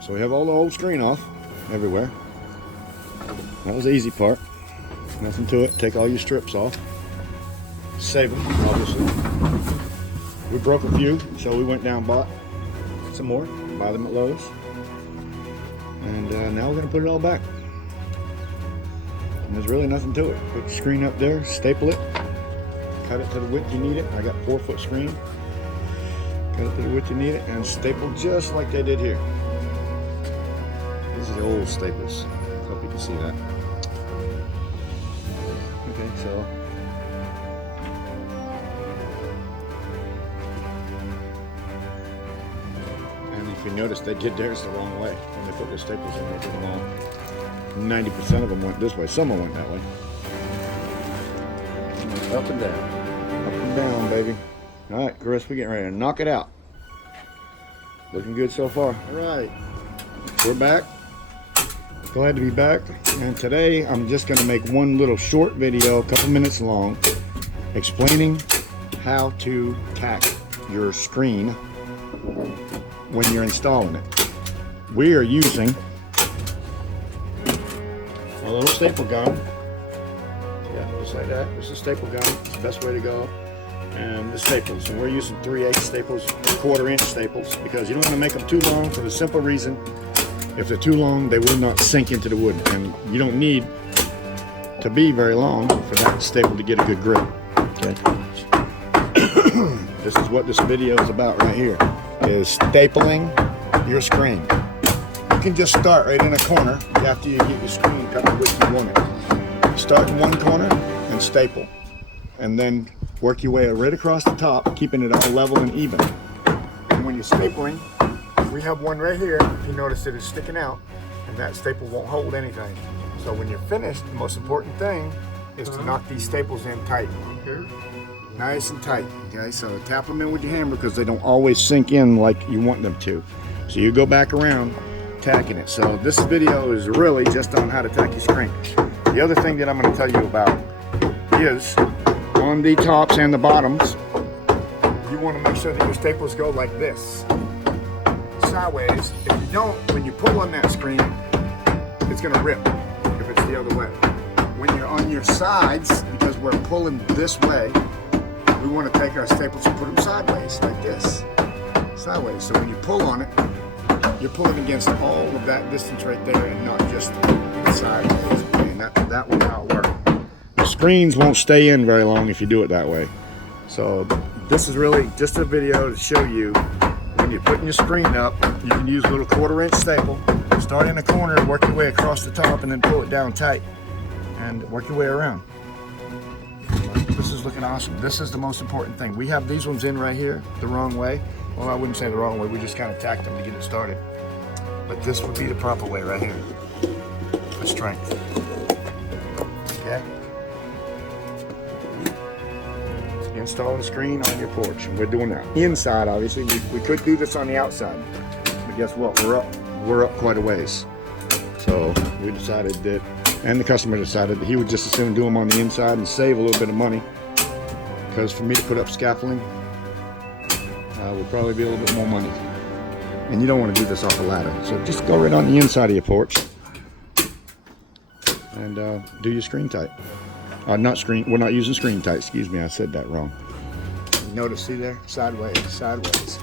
So we have all the old screen off everywhere. That was the easy part. Nothing to it. Take all your strips off. Save them, obviously. We broke a few, so we went down and bought some more. Buy them at Lowe's. And now we're going to put it all back. And there's really nothing to it. Put the screen up there, staple it, cut it to the width you need it. I got 4-foot screen. Cut it to the width you need it, and staple just like they did here. These are the old staples. Hope you can see that. Okay, so if you notice, they did theirs the wrong way. When they put their staples in, they did them all. 90% of them went this way. Some of them went that way. Up and down. Up and down, baby. All right, Chris, we're getting ready to knock it out. Looking good so far. All right, we're back. Glad to be back. And today, I'm just going to make one little short video, a couple minutes long, explaining how to tack your screen when you're installing it. We are using a little staple gun. Yeah, just like that. This is a staple gun. It's the best way to go. And the staples. And we're using 3/8 staples, 1/4-inch staples, because you don't want to make them too long for the simple reason, if they're too long, they will not sink into the wood. And you don't need to be very long for that staple to get a good grip. Okay. This is what this video is about right here. Is stapling your screen. You can just start right in a corner after you get your screen cut the width you want it. Start in one corner and staple, and then work your way right across the top, keeping it all level and even. And when you're stapling, we have one right here. If you notice, it is sticking out, and that staple won't hold anything. So when you're finished, the most important thing is to knock these staples in tight. Nice and tight, okay? So tap them in with your hammer because they don't always sink in like you want them to. So you go back around tacking it. So this video is really just on how to tack your screen. The other thing that I'm going to tell you about is on the tops and the bottoms, you want to make sure that your staples go like this, sideways. If you don't, when you pull on that screen, it's going to rip if it's the other way. When you're on your sides, because we're pulling this way, we want to take our staples and put them sideways, like this. Sideways. So when you pull on it, you're pulling against all of that distance right there and not just sideways. And that will not work. The screens won't stay in very long if you do it that way. So this is really just a video to show you when you're putting your screen up, you can use a little 1/4-inch staple. Start in a corner, work your way across the top, and then pull it down tight. And work your way around. This is looking awesome. This is the most important thing. We have these ones in right here the wrong way. Well, I wouldn't say the wrong way. We just kind of tacked them to get it started. But this would be the proper way right here for strength. Okay? Install the screen on your porch. And we're doing that inside, obviously. We could do this on the outside. But guess what? We're up quite a ways. So we decided that, and the customer decided that he would just as soon do them on the inside and save a little bit of money, because for me to put up scaffolding would probably be a little bit more money, and you don't want to do this off a ladder. So just go right on the inside of your porch and do your screen tight. We're not using screen tight, excuse me, I said that wrong. Notice, see there, sideways, sideways.